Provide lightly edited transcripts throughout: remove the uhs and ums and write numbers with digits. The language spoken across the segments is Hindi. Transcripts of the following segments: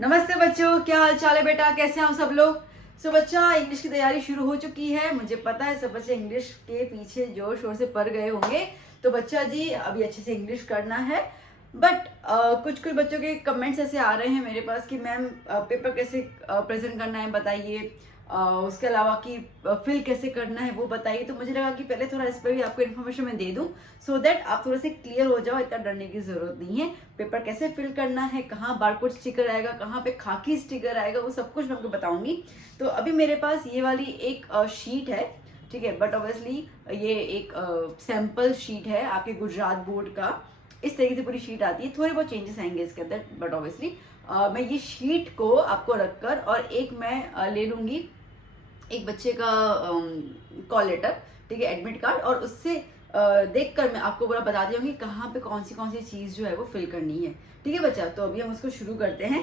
नमस्ते बच्चों, क्या हाल चाल है बेटा? कैसे हैं हम सब लोग? बच्चा, इंग्लिश की तैयारी शुरू हो चुकी है। मुझे पता है सब बच्चे इंग्लिश के पीछे जोर शोर से पड़ गए होंगे। तो बच्चा जी, अभी अच्छे से इंग्लिश करना है। बट कुछ कुछ बच्चों के कमेंट्स ऐसे आ रहे हैं मेरे पास कि मैम पेपर कैसे प्रेजेंट करना है बताइए, उसके अलावा कि फिल कैसे करना है वो बताइए। तो मुझे लगा कि पहले थोड़ा इस पर भी आपको इन्फॉर्मेशन मैं दे दूं, सो दैट आप थोड़े से क्लियर हो जाओ। इतना डरने की जरूरत नहीं है। पेपर कैसे फिल करना है, कहाँ बारकोड स्टिकर आएगा, कहाँ पे खाकी स्टिकर आएगा, वो सब कुछ मैं आपको बताऊंगी। तो अभी मेरे पास ये वाली एक शीट है, ठीक है। बट ऑब्वियसली ये एक सैंपल शीट है आपके गुजरात बोर्ड का। इस तरीके से पूरी शीट आती है, थोड़े बहुत चेंजेस आएंगे इसके अंदर, बट ऑब्वियसली मैं ये शीट को आपको रखकर और एक मैं ले लूंगी एक बच्चे का कॉल लेटर, ठीक है, एडमिट कार्ड, और उससे देखकर मैं आपको पूरा बता दूंगी कहाँ पे कौन सी चीज़ जो है वो फिल करनी है। ठीक है बच्चा, तो अभी हम उसको शुरू करते हैं।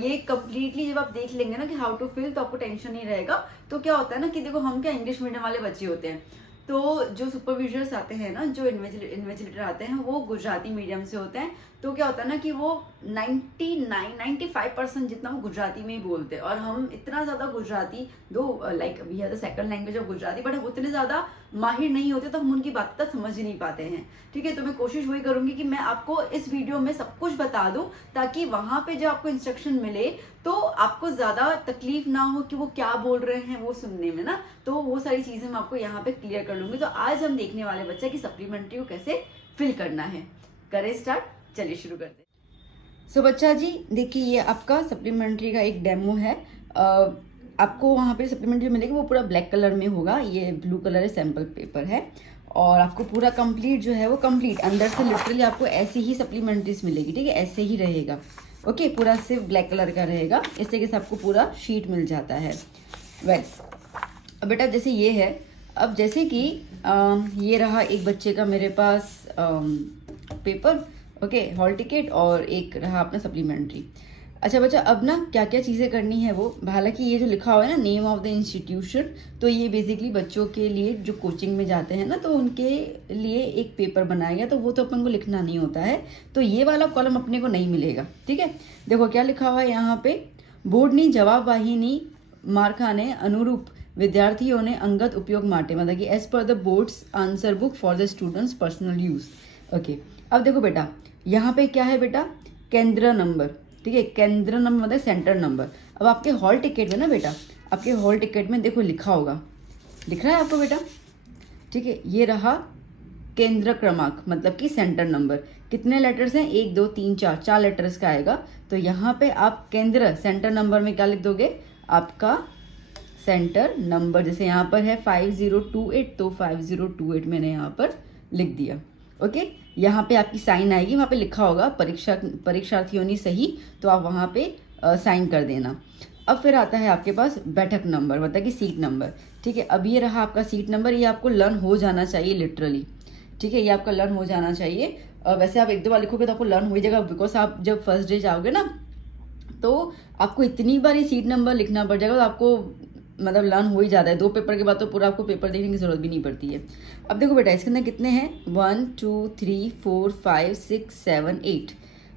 ये कम्प्लीटली जब आप देख लेंगे ना कि हाउ टू फिल, तो आपको टेंशन नहीं रहेगा। तो क्या होता है ना कि देखो, हम क्या इंग्लिश मीडियम वाले बच्चे होते हैं, तो जो सुपरविजर्स आते हैं ना, जो इन्विजिलेटर आते हैं, वो गुजराती मीडियम से होते हैं। तो क्या होता है ना कि वो 95% जितना वो गुजराती में ही बोलते हैं, और हम इतना ज़्यादा गुजराती, दो like we have the second language of Gujarati, but हम उतने ज़्यादा माहिर नहीं होते, तो हम उनकी बात तक समझ ही नहीं पाते हैं। ठीक है, तो मैं कोशिश वही करूंगी कि मैं आपको इस वीडियो में सब कुछ बता दूं, ताकि वहां पे जब आपको इंस्ट्रक्शन मिले तो आपको ज़्यादा तकलीफ ना हो कि वो क्या बोल रहे हैं वो सुनने में ना। तो वो सारी चीज़ें मैं आपको यहाँ पे क्लियर कर लूंगी। तो आज हम देखने वाले बच्चा कि सप्लीमेंट्री को कैसे फिल करना है। करें स्टार्ट, चलिए शुरू करते हैं। सो बच्चा जी देखिए, ये आपका सप्लीमेंट्री का एक डेमो है। आपको वहाँ पे सप्लीमेंट्री मिलेगी, वो पूरा ब्लैक कलर में होगा, ये ब्लू कलर है, सैम्पल पेपर है। और आपको पूरा कंप्लीट जो है वो कंप्लीट अंदर से लिटरली आपको ऐसी ही सप्लीमेंट्रीज मिलेगी, ठीक है, ऐसे ही रहेगा। ओके, पूरा सिर्फ ब्लैक कलर का रहेगा, इस तरीके से आपको पूरा शीट मिल जाता है। वेल, अब बेटा जैसे ये है, अब जैसे कि ये रहा एक बच्चे का मेरे पास पेपर, ओके, हॉल टिकट, और एक रहा अपना सप्लीमेंट्री। अच्छा बच्चा, अब ना क्या क्या चीज़ें करनी है वो, हालांकि ये जो लिखा हुआ है ना, नेम ऑफ द इंस्टीट्यूशन, तो ये बेसिकली बच्चों के लिए जो कोचिंग में जाते हैं ना, तो उनके लिए एक पेपर बनाया गया, तो वो तो अपन को लिखना नहीं होता है, तो ये वाला कॉलम अपने को नहीं मिलेगा। ठीक है, देखो क्या लिखा हुआ है यहाँ पे, બોર્ડની જવાબવાહીની માળખાને અનુરૂપ વિદ્યાર્થીઓને અંગત ઉપયોગ માટે, मतलब कि as per the boards answer book for the students personal use. Okay, अब देखो बेटा, यहाँ पे क्या है बेटा, केंद्र नंबर, ठीक है, केंद्र नंबर मतलब सेंटर नंबर। अब आपके हॉल टिकट में ना बेटा, आपके हॉल टिकट में देखो लिखा होगा, दिख रहा है आपको बेटा, ठीक है, ये रहा केंद्र क्रमांक, मतलब कि सेंटर नंबर। कितने लेटर्स हैं, 1 2 3 4, 4 लेटर्स का आएगा। तो यहाँ पे आप केंद्र सेंटर नंबर में क्या लिख दोगे, आपका सेंटर नंबर, जैसे यहाँ पर है 5028, तो 5028 मैंने यहाँ पर लिख दिया। ओके, यहाँ पे आपकी साइन आएगी, वहाँ पे लिखा होगा परीक्षार्थियों ने सही, तो आप वहाँ पे साइन कर देना। अब फिर आता है आपके पास बैठक नंबर, मतलब कि सीट नंबर। ठीक है, अब ये रहा आपका सीट नंबर, ये आपको लर्न हो जाना चाहिए लिटरली। ठीक है, ये आपका लर्न हो जाना चाहिए। वैसे आप 1 2 बार लिखोगे तो आपको लर्न हो जाएगा, बिकॉज आप जब फर्स्ट डे जाओगे ना, तो आपको इतनी बार ही सीट नंबर लिखना पड़ जाएगा, तो आपको मतलब लर्न हो ही जाता है। 2 पेपर के बाद तो पूरा आपको पेपर देखने की जरूरत भी नहीं पड़ती है। अब देखो बेटा, इसके अंदर कितने हैं, 1 2 3 4 5 6 7 8।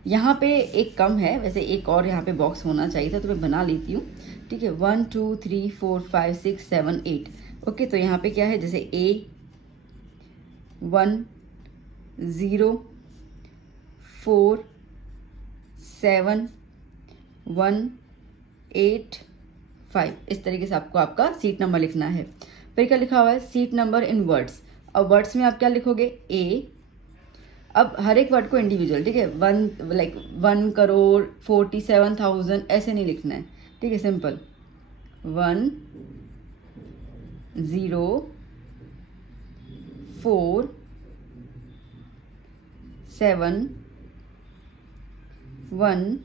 यहाँ पे एक कम है, वैसे एक और यहाँ पे बॉक्स होना चाहिए था, तो मैं बना लेती हूँ। ठीक है, 1 2 3 4 5 6 7 8। ओके, तो यहाँ पे क्या है, जैसे A 1 0 4 7 1 8 5, इस तरीके से आपको आपका सीट नंबर लिखना है। फिर क्या लिखा हुआ है, सीट नंबर इन वर्ड्स। अब वर्ड्स में आप क्या लिखोगे, A। अब हर एक वर्ड को इंडिविजुअल, ठीक है, 1 करोड़ 47,000 ऐसे नहीं लिखना है, ठीक है, सिंपल 1 0 4 7 1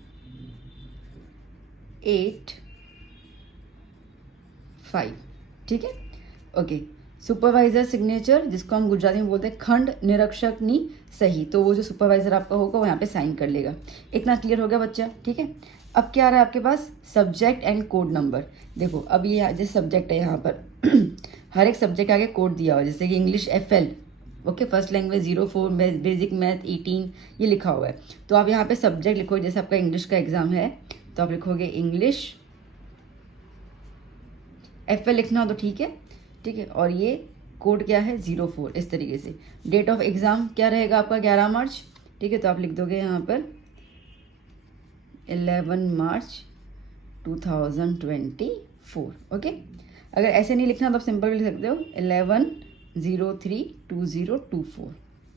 8 5। ठीक है, ओके। सुपरवाइजर सिग्नेचर, जिसको हम गुजराती में बोलते हैं खंड निरीक्षक नी सही, तो वो जो सुपरवाइजर आपका होगा वो यहाँ पे साइन कर लेगा। इतना क्लियर हो गया बच्चा, ठीक है। अब क्या आ रहा है आपके पास, सब्जेक्ट एंड कोड नंबर। देखो अब ये जैसे सब्जेक्ट है, यहाँ पर हर एक सब्जेक्ट आगे कोड दिया हुआ है, जैसे कि English FL, okay, first language 04, basic math 18, ये लिखा हुआ है। तो आप यहाँ पे सब्जेक्ट लिखो, जैसे आपका इंग्लिश का एग्जाम है तो आप लिखोगे इंग्लिश, FL लिखना हो तो ठीक है, ठीक है। और ये कोड क्या है 04, इस तरीके से। डेट ऑफ एग्ज़ाम क्या रहेगा आपका 11 मार्च, ठीक है। तो आप लिख दोगे यहाँ पर 11 मार्च 2024, ओके। अगर ऐसे नहीं लिखना तो आप सिंपल भी लिख सकते हो 11/03/2024,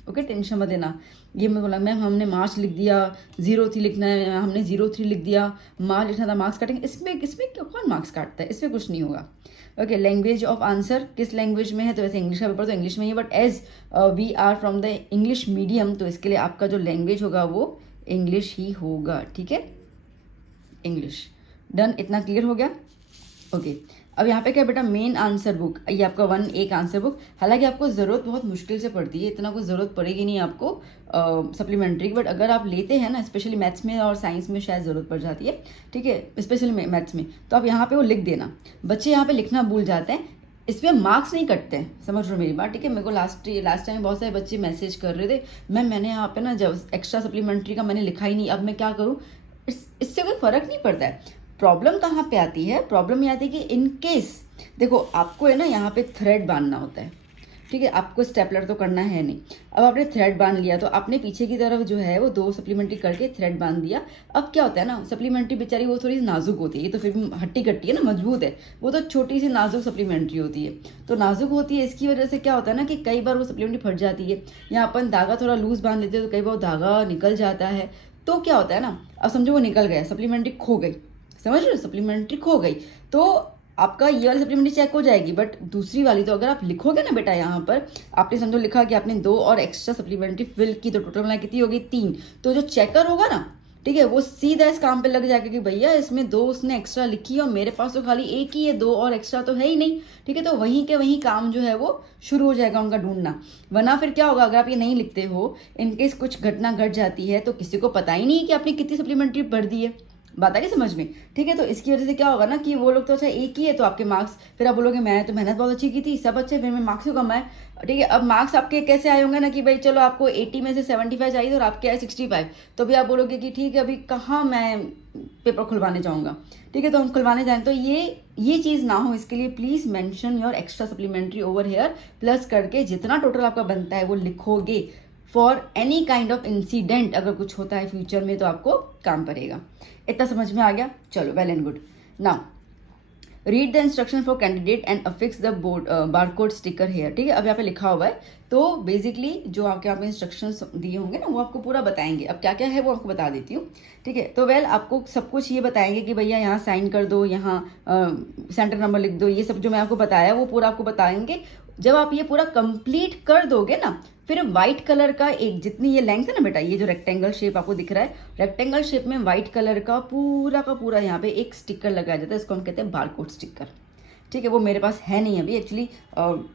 ओके। टेंशन मत लेना। ये मैं बोला मैम हमने मार्च लिख दिया, 03 लिखना है, हमने 03 लिख दिया, मार्च लिखना था, मार्क्स काटेंगे। इसमें कौन मार्क्स काटता है, इसमें कुछ नहीं होगा, ओके। लैंग्वेज ऑफ आंसर किस लैंग्वेज में है, तो वैसे इंग्लिश का पेपर तो इंग्लिश में ही है, but as we are from the English medium, तो इसके लिए आपका जो लैंग्वेज होगा वो इंग्लिश ही होगा, ठीक है, इंग्लिश। डन, इतना क्लियर हो गया, ओके। अब यहाँ पे क्या बेटा, मेन आंसर बुक, ये आपका 1 आंसर बुक। हालांकि आपको ज़रूरत बहुत मुश्किल से पड़ती है, इतना कुछ ज़रूरत पड़ेगी नहीं आपको सप्लीमेंट्री की, बट अगर आप लेते हैं ना, स्पेशली मैथ्स में और साइंस में शायद ज़रूरत पड़ जाती है, ठीक है, स्पेशली मैथ्स में, तो आप यहाँ पे वो लिख देना। बच्चे यहाँ पे लिखना भूल जाते हैं, इसमें मार्क्स नहीं कटते हैं, समझ रहे हो मेरी बात, ठीक है। मेरे को लास्ट टाइम बहुत सारे बच्चे मैसेज कर रहे थे, मैम मैंने यहाँ पे ना जब एक्स्ट्रा सप्लीमेंट्री का मैंने लिखा ही नहीं, अब मैं क्या करूँ। इससे कोई फ़र्क नहीं पड़ता है। प्रॉब्लम कहाँ पे आती है, प्रॉब्लम ये आती है कि इन केस देखो आपको है ना यहाँ पे थ्रेड बांधना होता है, ठीक है, आपको स्टेपलर तो करना है नहीं। अब आपने थ्रेड बांध लिया तो आपने पीछे की तरफ जो है वो 2 सप्लीमेंट्री करके थ्रेड बांध दिया। अब क्या होता है ना, सप्लीमेंट्री बेचारी वो थोड़ी नाजुक होती है, ये तो फिर भी हट्टी कट्टी है ना, मजबूत है, वो तो छोटी सी नाजुक सप्लीमेंट्री होती है। तो नाजुक होती है, इसकी वजह से क्या होता है ना कि कई बार वो सप्लीमेंट्री फट जाती है, या अपन धागा थोड़ा लूज बांध लेते हैं तो कई बार धागा निकल जाता है। तो क्या होता है ना, अब समझो वो निकल गया, सप्लीमेंट्री खो गई, समझ रहे हो, सप्लीमेंट्री खो गई, तो आपका ये वाली सप्लीमेंट्री चेक हो जाएगी। बट दूसरी वाली तो अगर आप लिखोगे ना बेटा, यहाँ पर आपने समझो लिखा कि आपने 2 और एक्स्ट्रा सप्लीमेंट्री फिल की, तो टोटल मिला कितनी होगी 3। तो जो चेकर होगा ना, ठीक है, वो सीधा इस काम पे लग जाएगा कि भैया इसमें 2 उसने एक्स्ट्रा लिखी और मेरे पास तो खाली 1 ही है, 2 और एक्स्ट्रा तो है ही नहीं, ठीक है। तो वहीं के वहीं काम जो है वो शुरू हो जाएगा उनका ढूंढना। वरना फिर क्या होगा, अगर आप ये नहीं लिखते हो, इनकेस कुछ घटना घट जाती है तो किसी को पता ही नहीं है कि आपने कितनी सप्लीमेंट्री भर दी है, बात आ गई समझ में, ठीक है। तो इसकी वजह से क्या होगा ना कि वो लोग तो अच्छा 1 ही है, तो आपके मार्क्स, फिर आप बोलोगे मैं तो मेहनत बहुत अच्छी की थी, सब अच्छे, फिर मैं मार्क्स क्यों कम आए, ठीक है। अब मार्क्स आपके कैसे आए होंगे ना कि भाई चलो आपको 80 में से 75 चाहिए और आपके आए 65, तो भी आप बोलोगे कि ठीक है अभी कहाँ मैं पेपर खुलवाने जाऊँगा, ठीक है। तो हम खुलवाने जाएँ, तो ये चीज़ ना हो, इसके लिए please mention your extra supplementary over here, plus करके जितना टोटल आपका बनता है वो लिखोगे, for any kind of incident, अगर कुछ होता है फ्यूचर में तो आपको काम पड़ेगा। इतना समझ में आ गया, चलो, well and good. Now read the instruction for candidate and affix the barcode sticker here, ठीक है। अब यहाँ पे लिखा हुआ है, तो बेसिकली जो आपके यहाँ पे इंस्ट्रक्शंस दिए होंगे ना वो आपको पूरा बताएंगे। अब क्या क्या है वो आपको बता देती हूँ, ठीक है। तो वेल आपको सब कुछ ये बताएंगे कि भैया यहाँ साइन कर दो, यहाँ सेंटर नंबर लिख दो, ये सब जो मैं आपको बताया वो पूरा आपको बताएंगे। जब आप ये पूरा कंप्लीट कर दोगे ना, फिर व्हाइट कलर का एक, जितनी ये लेंथ है ना बेटा, ये जो रेक्टेंगल शेप आपको दिख रहा है, रेक्टेंगल शेप में व्हाइट कलर का पूरा यहाँ पे एक स्टिकर लगाया जाता है, इसको हम कहते हैं बारकोड स्टिकर, ठीक है। वो मेरे पास है नहीं अभी एक्चुअली,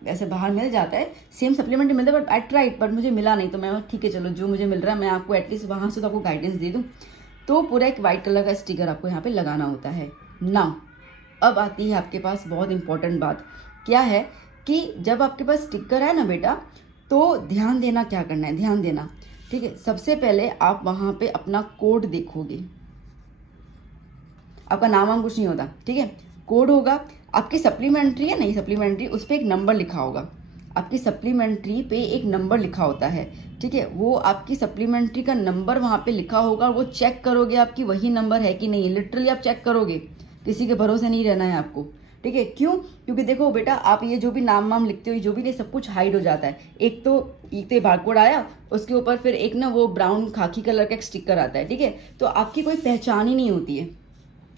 ऐसे बाहर मिल जाता है, सेम सप्लीमेंट्री मिलता है, बट आई ट्राइड, बट मुझे मिला नहीं, तो मैं ठीक है चलो जो मुझे मिल रहा है मैं आपको एटलीस्ट वहाँ से तो आपको गाइडेंस दे दूँ। तो पूरा एक वाइट कलर का स्टिकर आपको यहाँ पे लगाना होता है ना। अब आती है आपके पास बहुत इंपॉर्टेंट बात, क्या है कि जब आपके पास स्टिकर है ना बेटा, तो ध्यान देना, क्या करना है ध्यान देना, ठीक है। सबसे पहले आप वहाँ पे अपना कोड देखोगे, आपका नाम वाम कुछ नहीं होता, ठीक है, कोड होगा। आपकी सप्लीमेंट्री है नहीं, सप्लीमेंट्री उस पर एक नंबर लिखा होगा, आपकी सप्लीमेंट्री पे एक नंबर लिखा होता है, ठीक है। वो आपकी सप्लीमेंट्री का नंबर वहाँ पे लिखा होगा, वो चेक करोगे आपकी वही नंबर है कि नहीं, लिटरली आप चेक करोगे, किसी के भरोसे नहीं रहना है आपको, ठीक है। क्यों, क्योंकि देखो बेटा आप ये जो भी नाम वाम लिखते हो, जो भी नहीं, सब कुछ हाइड हो जाता है। एक तो बारकोड आया, उसके ऊपर फिर एक ना वो ब्राउन खाकी कलर का एक स्टिकर आता है, ठीक है। तो आपकी कोई पहचान ही नहीं होती है,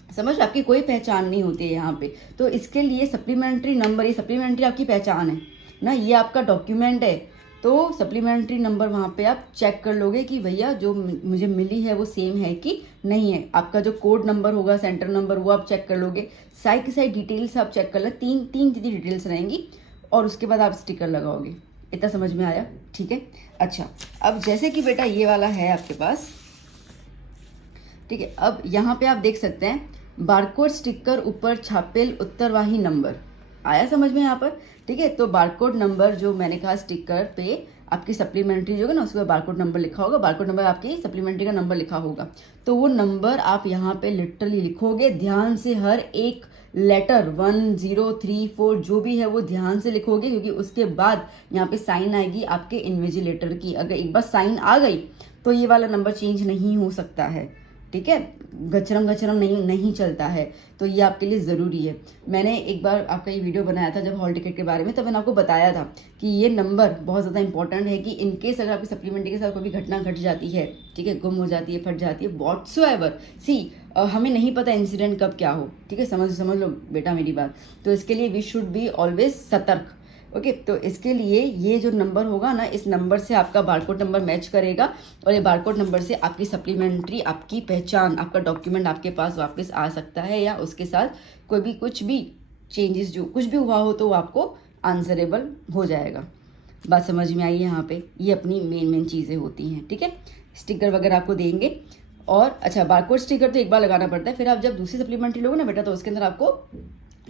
समझ, आपकी कोई पहचान नहीं होती है यहाँ पे। तो इसके लिए सप्लीमेंट्री नंबर, ये सप्लीमेंट्री आपकी पहचान है ना, ये आपका डॉक्यूमेंट है। तो सप्लीमेंट्री नंबर वहाँ पे आप चेक कर लोगे कि भैया जो मुझे मिली है वो सेम है कि नहीं है। आपका जो कोड नंबर होगा, सेंटर नंबर, वो आप चेक कर लोगे। साइड की साइड डिटेल्स आप चेक कर लो, तीन जितनी डिटेल्स रहेंगी, और उसके बाद आप स्टिकर लगाओगे। इतना समझ में आया, ठीक है। अच्छा, अब जैसे कि बेटा ये वाला है आपके पास, ठीक है। अब यहाँ पे आप देख सकते हैं बारकोड स्टिकर ऊपर छापेल उत्तरवाही नंबर, आया समझ में यहाँ पर, ठीक है। तो बारकोड नंबर जो मैंने कहा स्टिकर पे आपकी सप्लीमेंट्री जो है ना उसके बारकोड नंबर लिखा होगा, बारकोड नंबर आपकी सप्लीमेंट्री का नंबर लिखा होगा। तो वो नंबर आप यहाँ पे लिटरली लिखोगे, ध्यान से हर एक लेटर 1 0 3 4 जो भी है वो ध्यान से लिखोगे, क्योंकि उसके बाद यहाँ पे साइन आएगी आपके इन्विजिलेटर की। अगर एक बार साइन आ गई तो ये वाला नंबर चेंज नहीं हो सकता है, ठीक है, गचरम नहीं चलता है। तो ये आपके लिए ज़रूरी है। मैंने एक बार आपका ये वीडियो बनाया था जब हॉल टिकट के बारे में, तब मैंने आपको बताया था कि ये नंबर बहुत ज़्यादा इंपॉर्टेंट है कि इनकेस अगर आपकी सप्लीमेंट्री के साथ कोई भी घटना घट जाती है, ठीक है, गुम हो जाती है, फट जाती है, व्हाटसोएवर, सी हमें नहीं पता इंसिडेंट कब क्या हो, ठीक है, समझ लो बेटा मेरी बात। तो इसके लिए वी शुड बी ऑलवेज सतर्क। ओके, तो इसके लिए ये जो नंबर होगा ना, इस नंबर से आपका बारकोड नंबर मैच करेगा और ये बारकोड नंबर से आपकी सप्लीमेंट्री, आपकी पहचान, आपका डॉक्यूमेंट आपके पास वापस आ सकता है, या उसके साथ कोई भी कुछ भी चेंजेस जो कुछ भी हुआ हो तो वो आपको आंसरेबल हो जाएगा। बात समझ में आई है यहाँ पे? ये अपनी मेन चीज़ें होती हैं, ठीक है। स्टिकर वगैरह आपको देंगे। और अच्छा, बारकोड स्टिकर तो एक बार लगाना पड़ता है, फिर आप जब दूसरी सप्लीमेंट्री लोगे ना बेटा, तो उसके अंदर आपको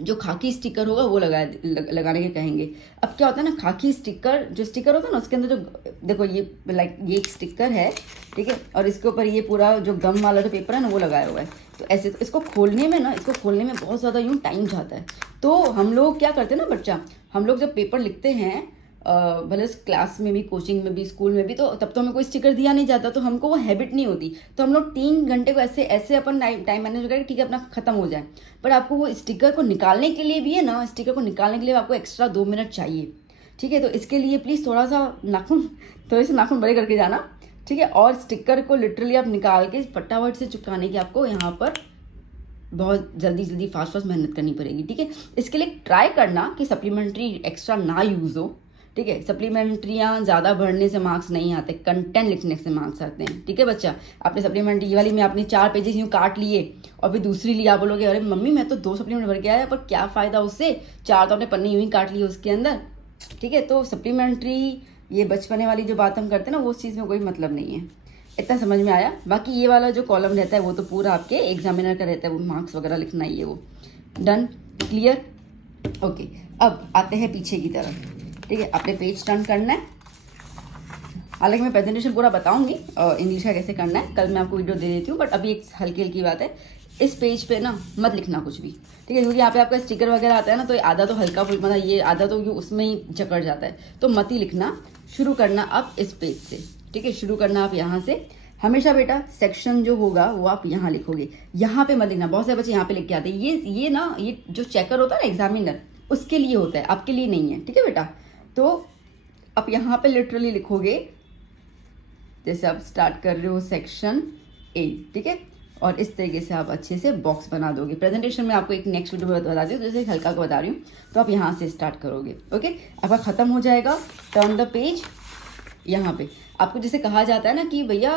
जो खाकी स्टिकर होगा वो लगाने के कहेंगे। अब क्या होता है ना, खाकी स्टिकर जो स्टिकर होता है ना, उसके अंदर जो देखो ये ये एक स्टिकर है, ठीक है, और इसके ऊपर ये पूरा जो गम वाला जो पेपर है ना वो लगाया हुआ है। तो ऐसे तो इसको खोलने में बहुत ज़्यादा यूँ टाइम जाता है। तो हम लोग क्या करते हैं ना बच्चा, हम लोग जब पेपर लिखते हैं, भले क्लास में भी, कोचिंग में भी, स्कूल में भी, तो तब तो हमें कोई स्टिकर दिया नहीं जाता, तो हमको वो हैबिट नहीं होती। तो हम लोग 3 घंटे को ऐसे अपन टाइम मैनेज करके ठीक है अपना ख़त्म हो जाए। पर आपको वो स्टिकर को निकालने के लिए भी है ना, स्टिकर को निकालने के लिए आपको एक्स्ट्रा 2 मिनट चाहिए, ठीक है। तो इसके लिए प्लीज़ थोड़ा सा थोड़े से नाखून बड़े करके जाना, ठीक है। और स्टिकर को लिटरली आप निकाल के फटाफट से चिपकाने की आपको यहाँ पर बहुत जल्दी फास्ट मेहनत करनी पड़ेगी, ठीक है। इसके लिए ट्राई करना कि सप्लीमेंट्री एक्स्ट्रा ना यूज़ हो, ठीक है। सप्लीमेंट्रियाँ ज़्यादा भरने से मार्क्स नहीं आते, कंटेंट लिखने से मार्क्स आते हैं, ठीक है बच्चा। आपने सप्लीमेंट्री ये वाली में आपने 4 पेजेस यूँ काट लिए और फिर दूसरी ली, आप बोलोगे अरे मम्मी मैं तो 2 सप्लीमेंट भर के आया, पर क्या फ़ायदा उससे, 4 तो आपने पन्नी यूँ ही काट लिए उसके अंदर, ठीक है। तो सप्लीमेंट्री ये बचपने वाली जो बात हम करते हैं ना, वो उस चीज़ में कोई मतलब नहीं है। इतना समझ में आया? बाकी ये वाला जो कॉलम रहता है वो तो पूरा आपके एग्जामिनर का रहता है, वो मार्क्स वगैरह लिखना ही है वो। डन? क्लियर? ओके, अब आते हैं पीछे की तरफ, ठीक है। आपने पेज टर्न करना है। हालांकि मैं प्रेजेंटेशन पूरा बताऊंगी इंग्लिश का कैसे करना है, कल मैं आपको वीडियो दे देती हूँ, बट अभी एक हल्की बात है, इस पेज पे ना मत लिखना कुछ भी, ठीक है, क्योंकि यहाँ पे आपका स्टिकर वगैरह आता है ना, तो आधा तो हल्का फुल्का, मतलब ये आधा तो उसमें ही जकड़ जाता है, तो मत ही लिखना। शुरू करना आप इस पेज से, ठीक है, शुरू करना आप यहाँ से। हमेशा बेटा सेक्शन जो होगा वो आप यहाँ लिखोगे, यहाँ पे मत लिखना। बहुत सारे बच्चे यहाँ पे लिख के आते हैं, ये ना, ये जो चेकर होता है ना, एग्जामिनर, उसके लिए होता है, आपके लिए नहीं है, ठीक है बेटा। तो आप यहाँ पे लिटरली लिखोगे, जैसे आप स्टार्ट कर रहे हो सेक्शन ए, ठीक है, और इस तरीके से आप अच्छे से बॉक्स बना दोगे। प्रेजेंटेशन में आपको एक नेक्स्ट वीडियो में बता दी हूँ, जैसे हल्का को बता रही हूँ, तो आप यहाँ से स्टार्ट करोगे। ओके, आपका ख़त्म हो जाएगा, टर्न द पेज। यहाँ पे आपको जैसे कहा जाता है ना कि भैया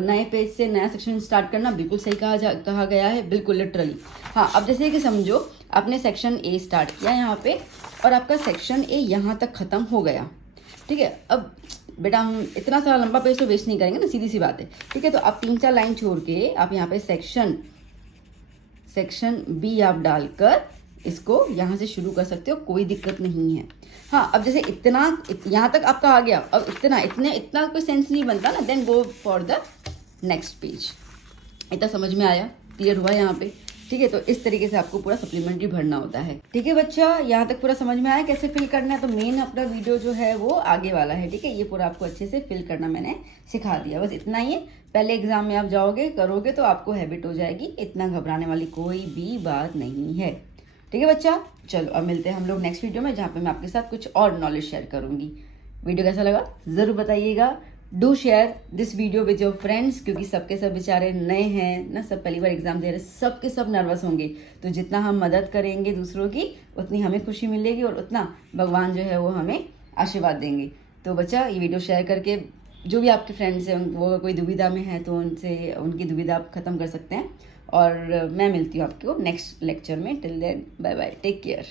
नए पेज से नया सेक्शन स्टार्ट करना, बिल्कुल सही कहा गया है, बिल्कुल लिटरली। हाँ, अब जैसे कि समझो आपने सेक्शन ए स्टार्ट किया यहाँ पे, और आपका सेक्शन ए यहाँ तक ख़त्म हो गया, ठीक है। अब बेटा हम इतना सारा लंबा पेज तो वेस्ट नहीं करेंगे ना, सीधी सी बात है, ठीक है। तो आप 3-4 लाइन छोड़ के आप यहाँ पे सेक्शन बी आप डालकर इसको यहाँ से शुरू कर सकते हो, कोई दिक्कत नहीं है। हाँ, अब जैसे यहाँ तक आपका आ गया, अब इतना कोई सेंस नहीं बनता ना, then go for the next page. इतना समझ में आया? क्लियर हुआ यहाँ पे? ठीक है, तो इस तरीके से आपको पूरा सप्लीमेंट्री भरना होता है, ठीक है बच्चा। यहाँ तक पूरा समझ में आया कैसे फिल करना है? तो मेन अपना वीडियो जो है वो आगे वाला है, ठीक है। ये पूरा आपको अच्छे से फिल करना मैंने सिखा दिया, बस इतना ही है। पहले एग्जाम में आप जाओगे, करोगे तो आपको हैबिट हो जाएगी, इतना घबराने वाली कोई भी बात नहीं है, ठीक है बच्चा। चलो अब मिलते हैं हम लोग नेक्स्ट वीडियो में, जहाँ पे मैं आपके साथ कुछ और नॉलेज शेयर करूँगी। वीडियो कैसा लगा ज़रूर बताइएगा। Do share this video with your friends, क्योंकि सबके सब बेचारे नए हैं ना, सब पहली बार एग्जाम दे रहे, सबके सब नर्वस होंगे। तो जितना हम मदद करेंगे दूसरों की, उतनी हमें खुशी मिलेगी और उतना भगवान जो है वो हमें आशीर्वाद देंगे। तो बच्चा ये वीडियो शेयर करके जो भी आपके फ्रेंड्स हैं वो कोई दुविधा में है तो उनसे उनकी दुविधा आप ख़त्म कर सकते हैं। और मैं मिलती हूँ आपको नेक्स्ट लेक्चर में। Till then bye bye, take care.